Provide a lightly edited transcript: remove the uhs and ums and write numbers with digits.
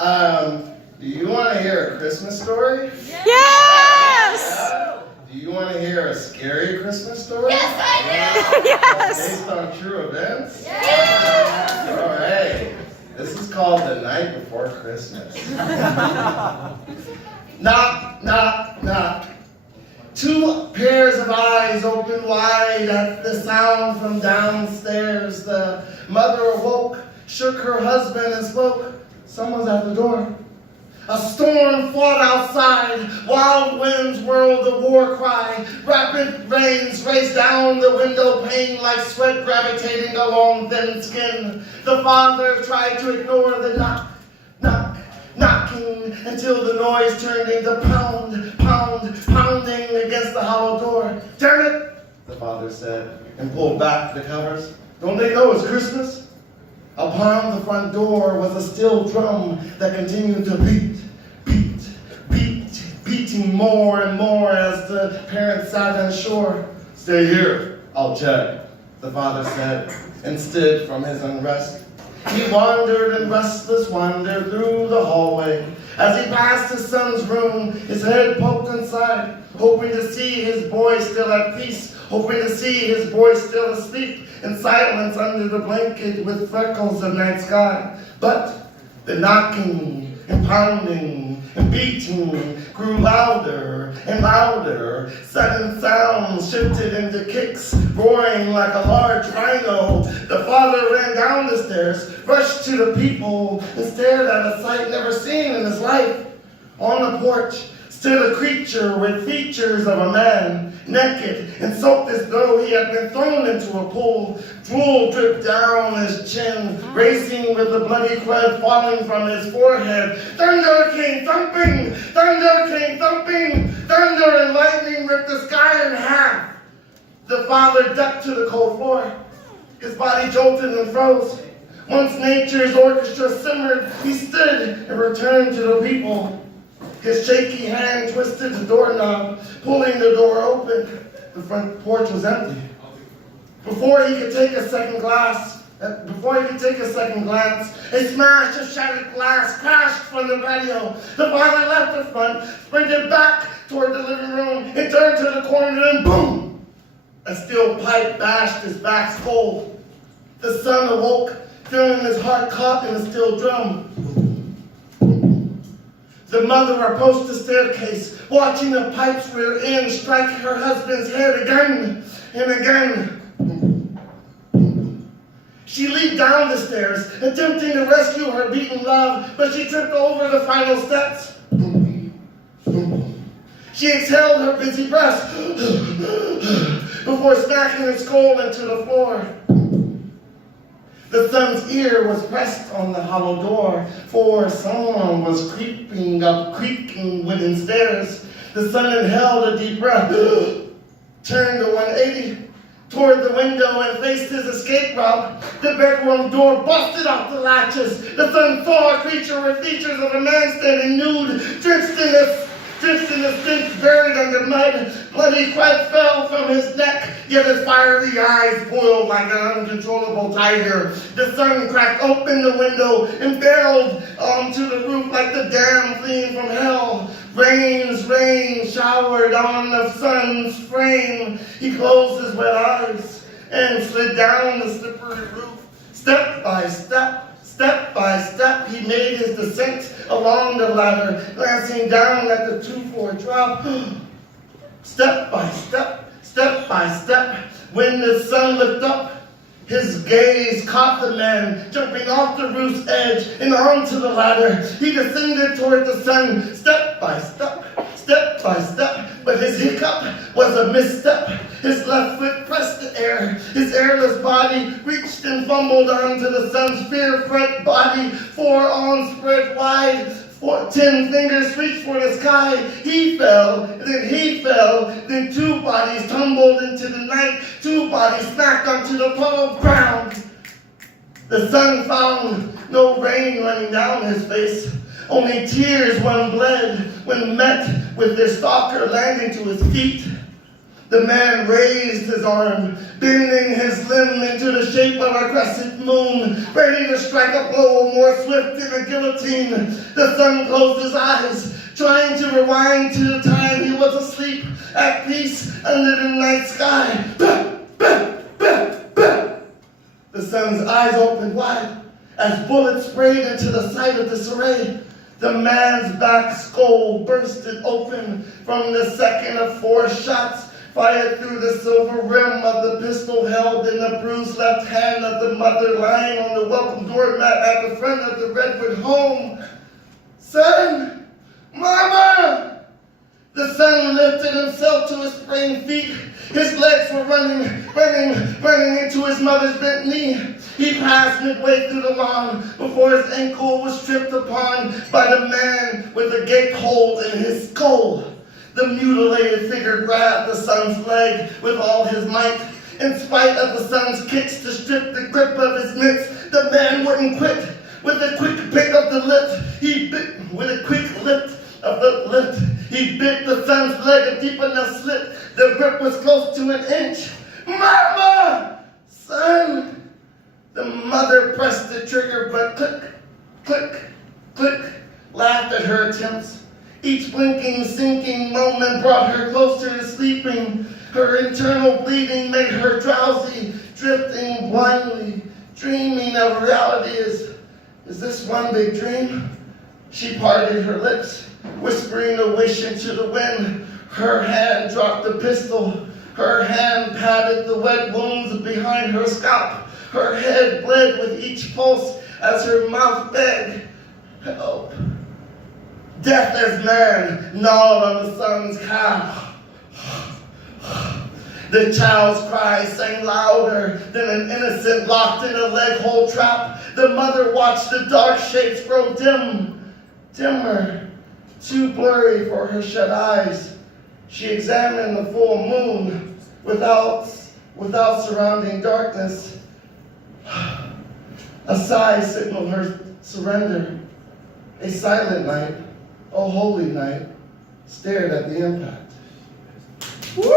Do you want to hear a Christmas story? Yes! Do you want to hear a scary Christmas story? Yes, I do! Yes! Based on true events? Yes! All right. This is called The Night Before Christmas. Knock, knock, knock. Two pairs of eyes opened wide at the sound from downstairs. The mother awoke, shook her husband and spoke. Someone's at the door. A storm fought outside. Wild winds whirled the war cry. Rapid rains raced down the window pane like sweat gravitating along thin skin. The father tried to ignore the knock, knock, knocking until the noise turned into pound, pound, pounding against the hollow door. Damn it, the father said, and pulled back the covers. Don't they know it's Christmas? Upon the front door was a steel drum that continued to beat, beat, beat, beating more and more as the parents sat unsure. Stay here, I'll check, the father said, and stood from his unrest. He wandered in restless wonder through the hallway. As he passed his son's room, his head poked inside, hoping to see his boy still at peace, hoping to see his boy still asleep in silence under the blanket with freckles of night sky. But the knocking and pounding and beating grew louder and louder. Sudden sounds shifted into kicks, roaring like a large rhino. The father ran down the stairs, rushed to the people, and stared at a sight never seen in his life. On the porch stood a creature with features of a man, naked and soaked as though he had been thrown into a pool. Drool dripped down his chin, racing with the bloody crud falling from his forehead. Thunder came thumping, thunder came thumping, thunder and lightning ripped the sky in half. The father ducked to the cold floor. His body jolted and froze. Once nature's orchestra simmered, he stood and returned to the people. His shaky hand twisted the doorknob, pulling the door open. The front porch was empty. Before he could take a second glance, a smash of shattered glass crashed from the patio. The father left the front, sprinted back toward the living room, and turned to the corner, and boom! A steel pipe bashed his back skull. The son awoke, feeling his heart caught in a steel drum. The mother approached the staircase, watching the pipe's rear end strike her husband's head again and again. She leaped down the stairs, attempting to rescue her beaten love, but she tripped over the final steps. She exhaled her busy breath before smacking her skull into the floor. The son's ear was pressed on the hollow door, for someone was creeping up creaking wooden stairs. The son inhaled a deep breath, turned to 180 toward the window and faced his escape route. The bedroom door busted off the latches. The son saw a creature with features of a man standing nude, drenched in the stench, buried under mud. Bloody crud fell from his neck, yet his fiery eyes boiled like an uncontrollable tiger. The sun cracked open the window and barreled onto the roof like the dam fleeing from hell. Rain showered on the son's frame. He closed his wet eyes and slid down the slippery roof. Step by step, he made his descent along the ladder, glancing down at the 2-4 drop. Step by step, when the sun looked up, his gaze caught the man jumping off the roof's edge and onto the ladder. He descended toward the sun, step by step, but his hiccup was a misstep. His left foot pressed the air. His airless body reached and fumbled onto the sun's fear-front body, forearms spread wide. 10 fingers reached for the sky. He fell, then 2 bodies tumbled into the night. 2 bodies smacked onto the puddled ground. The sun found no rain running down his face, only tears one bled when met with their stalker landing to his feet. The man raised his arm, bending his limb into the shape of a crescent moon, ready to strike a blow more swift than a guillotine. The son closed his eyes, trying to rewind to the time he was asleep, at peace under the night sky. The son's eyes opened wide as bullets sprayed into the side of disarray. The man's back skull bursted open from the second of 4 shots fired through the silver rim of the pistol held in the bruised left hand of the mother lying on the welcome doormat at the front of the Redwood home. Son! Mama! The son lifted himself to his sprained feet. His legs were running into his mother's bent knee. He passed midway through the lawn before his ankle was tripped upon by the man with a gaped hole in his skull. The mutilated figure grabbed the son's leg with all his might. In spite of the son's kicks to strip the grip of his mitts, the man wouldn't quit. With a quick pick of the lip, he bit the son's leg a deep enough slit. The grip was close to an inch. Mama! Son! The mother pressed the trigger, but click, click, click, laughed at her attempts. Each blinking, sinking moment brought her closer to sleeping. Her internal bleeding made her drowsy, drifting blindly, dreaming of reality. Is this one big dream? She parted her lips, whispering a wish into the wind. Her hand dropped the pistol. Her hand patted the wet wounds behind her scalp. Her head bled with each pulse as her mouth begged, help. Death as man gnawed on the son's calf. The child's cry sang louder than an innocent locked in a leg hole trap. The mother watched the dark shapes grow dimmer, too blurry for her shut eyes. She examined the full moon without surrounding darkness. A sigh signaled her surrender. A silent night, a holy night, stared at the impact. Woo!